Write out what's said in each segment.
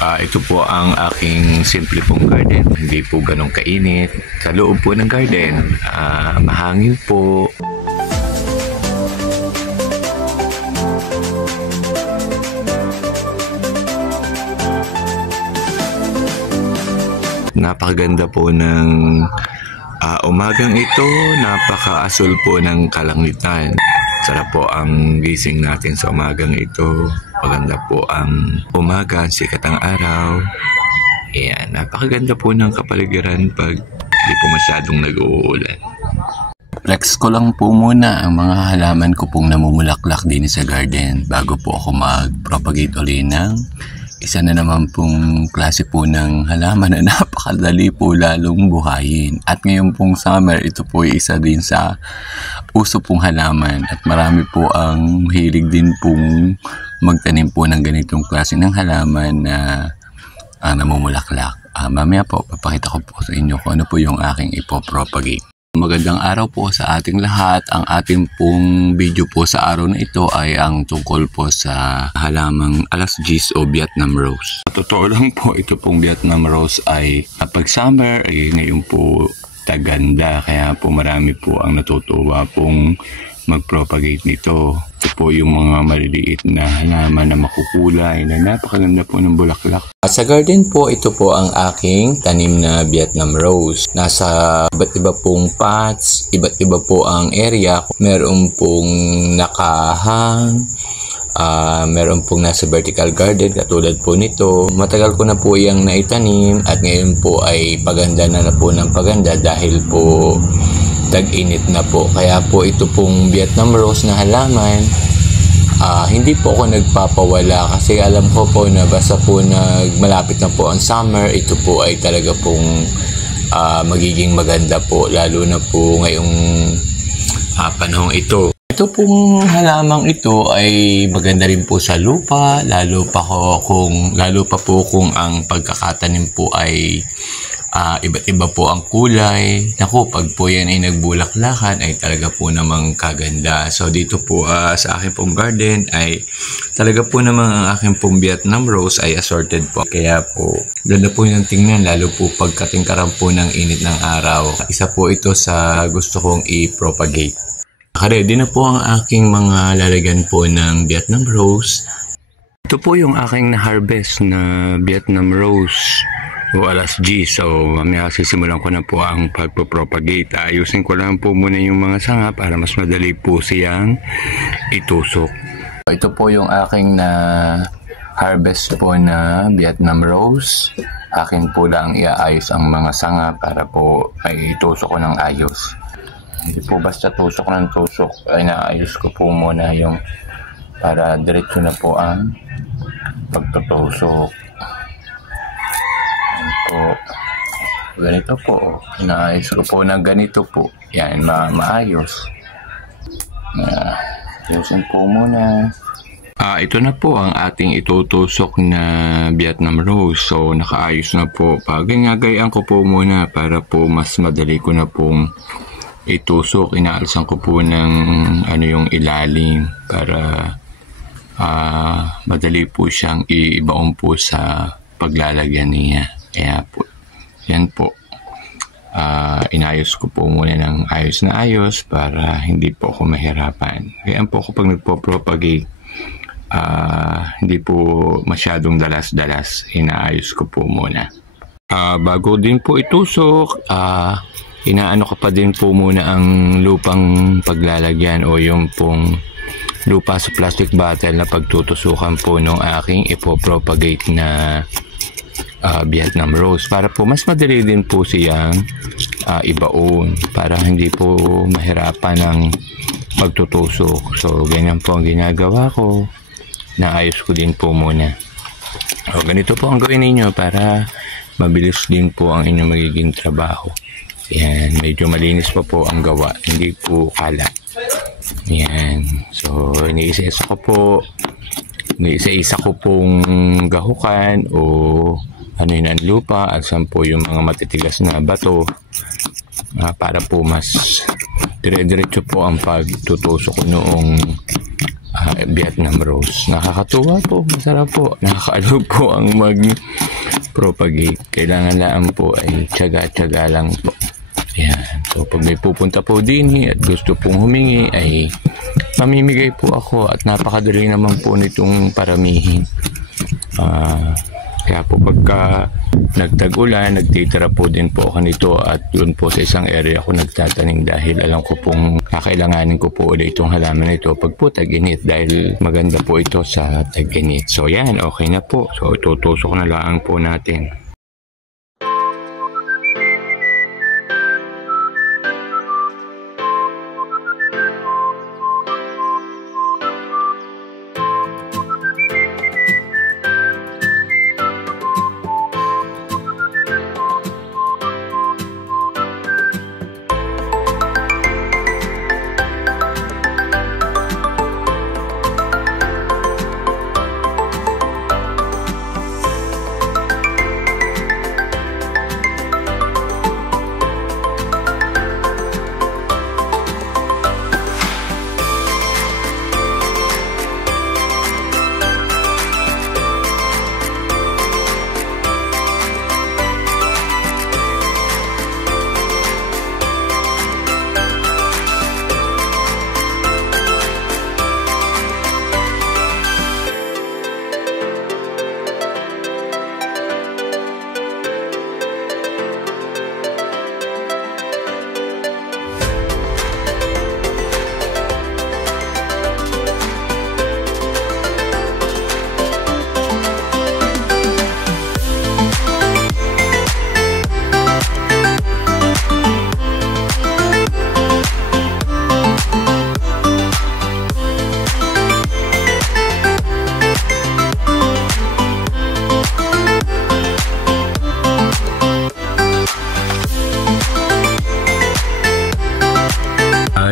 Ito po ang aking simple pong garden. Hindi po ganun kainit. Sa loob po ng garden, mahangin po. Napakaganda po ng umagang ito. Napaka-asul po ng kalangitan. Sarap po ang gising natin sa umagang ito. Maganda po ang umaga, sikat ang araw. Ayan, napakaganda po ng kapaligiran pag hindi po masyadong nag-uulan. Flex ko lang po muna ang mga halaman ko pong namumulaklak din sa garden bago po ako mag-propagate ulit ng isa na naman pong klase po ng halaman na napakadali po lalong buhayin. At ngayon pong summer, ito po isa din sa uso pong halaman. At marami po ang hilig din pong magtanim po ng ganitong klase ng halaman na namumulaklak. Mamaya po, papakita ko po sa inyo kung ano po yung aking ipopropagate. Magandang araw po sa ating lahat. Ang ating pong video po sa araw na ito ay ang tungkol po sa halamang alasjis o Vietnam Rose. Totoo lang po, ito pong Vietnam Rose ay pag summer ay ngayon po taganda. Kaya po marami po ang natutuwa pong mag-propagate nito. Ito po yung mga maliliit na halaman na makukulay na napakaganda po ng bulaklak. Sa garden po, ito po ang aking tanim na Vietnam Rose. Nasa iba't iba pong pots, iba't iba po ang area. Meron pong nakahang, meron pong nasa vertical garden katulad po nito. Matagal ko na po yung naitanim at ngayon po ay paganda na po ng paganda dahil po tag-init na po. Kaya po ito pong Vietnam Rose na halaman, hindi po ako nagpapawala kasi alam ko po na basta po malapit na po ang summer, ito po ay talaga pong magiging maganda po, lalo na po ngayong panahong ito. Ito pong halamang ito ay maganda rin po sa lupa, lalo pa po kung ang pagkakatanim po ay iba't iba po ang kulay. Naku, pag po yan ay nagbulaklakan ay talaga po namang kaganda. So dito po sa aking pong garden ay talaga po namang ang aking pong Vietnam Rose ay assorted po. Kaya po ganda po yung tingnan, lalo po pagkatingkaran po ng init ng araw. Isa po ito sa gusto kong i-propagate. Ready na po ang aking mga lalagyan po ng Vietnam Rose. Ito po yung aking na-harvest na Vietnam Rose o alasjis. So mamaya sisimulan ko na po ang pagpo-propagate. Ayusin ko lang po muna yung mga sanga para mas madali po siyang itusok. Ito po yung aking na harvest po na Vietnam Rose. Akin po lang iaayos ang mga sanga para po ay itusok ko ng ayos. Hindi po basta tusok ng tusok, ay naayos ko po muna yung para diretso na po ang pagtutusok. Po. Ganito po, inaayos ko po na ganito po. Yan, maayos. Ayusin po muna. Ito na po ang ating itutusok na Vietnam Rose. So, nakaayos na po. Gagayaan ko po muna para po mas madali ko na pong itusok. Inaalisan ko po ng yung ilalim para madali po siyang iibaon po sa paglalagyan niya. Kaya po, yan po. Inayos ko po muna ng ayos na ayos para hindi po ako mahirapan. Kaya po ako pag nagpo-propagate, hindi po masyadong dalas-dalas. Inaayos ko po muna. Bago din po itusok, inaano ko pa din po muna ang lupang paglalagyan o yung pong lupa sa plastic bottle na pagtutusukan po nung aking ipopropagate na Vietnam Rose para po mas madali din po siyang ibaon para hindi po mahirapan ng pagtutusok. So ganyan po ang ginagawa ko, naayos ko din po muna. O, ganito po ang gawin ninyo para mabilis din po ang inyong magiging trabaho. Yan, medyo malinis pa po ang gawa, hindi po kalat. Yan, so iniisa-isa ko pong gahukan o ang lupa at saan po yung mga matitigas na bato para po mas dire-diretso po ang pagtutusok ko noong Vietnam rose. Nakakatuwa po, masarap po. Nakakaalog po ang mag-propagate. Kailangan lang po ay tiyaga-tiyaga lang po. Ayan. So pag may pupunta po din at gusto pong humingi ay mamimigay po ako at napakadali naman po nitong paramihin. Kaya po pagka nagtag-ulan, nagtitira po din po ako nito at doon po sa isang area ako nagtatanim dahil alam ko pong kakailanganin ko po ulit itong halaman nito pag po tag-init dahil maganda po ito sa tag-init. So yan, okay na po. So tutusok na lang po natin.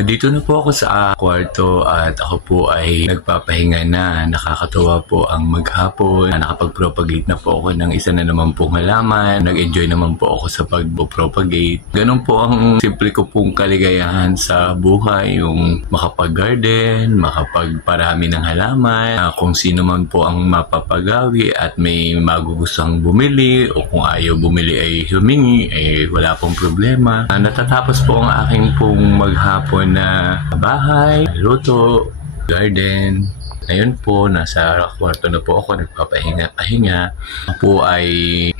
Dito na po ako sa kwarto at ako po ay nagpapahinga na. Nakakatuwa po ang maghapon. Nakapag-propagate na po ako ng isa na naman pong halaman. Nag-enjoy naman po ako sa pag-propagate. Ganun po ang simple ko pong kaligayahan sa buhay. Yung makapag-garden, makapagparami ng halaman. Kung sino man po ang mapapagawi at may magugustuhang bumili o kung ayaw bumili ay humingi, ay wala pong problema. Natatapos po ang aking pong maghapon na bahay, luto, garden. Ngayon po, nasa kwarto na po ako, nagpapahinga-pahinga. Ako po ay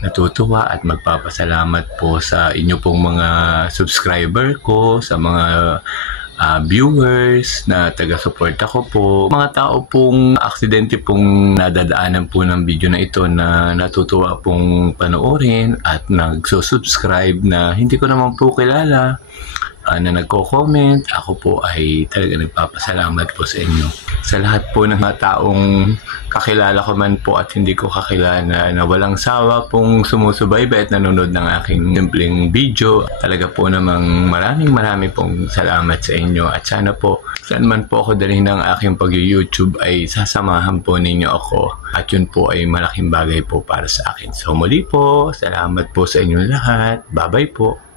natutuwa at magpapasalamat po sa inyo pong mga subscriber ko, sa mga viewers na taga-suporta ko po. Mga tao pong aksidente pong nadadaanan po ng video na ito na natutuwa pong panoorin at nagsusubscribe na hindi ko naman po kilala. Na nagko-comment, ako po ay talaga nagpapasalamat po sa inyo. Sa lahat po ng mga taong kakilala ko man po at hindi ko kakilala na walang sawa pong sumusubaybay at nanonood ng aking simpleng video. Talaga po namang maraming pong salamat sa inyo at sana po saan man po ako dalhin ng aking pag-YouTube ay sasamahan po ninyo ako at yun po ay malaking bagay po para sa akin. So muli po, salamat po sa inyong lahat. Bye-bye po.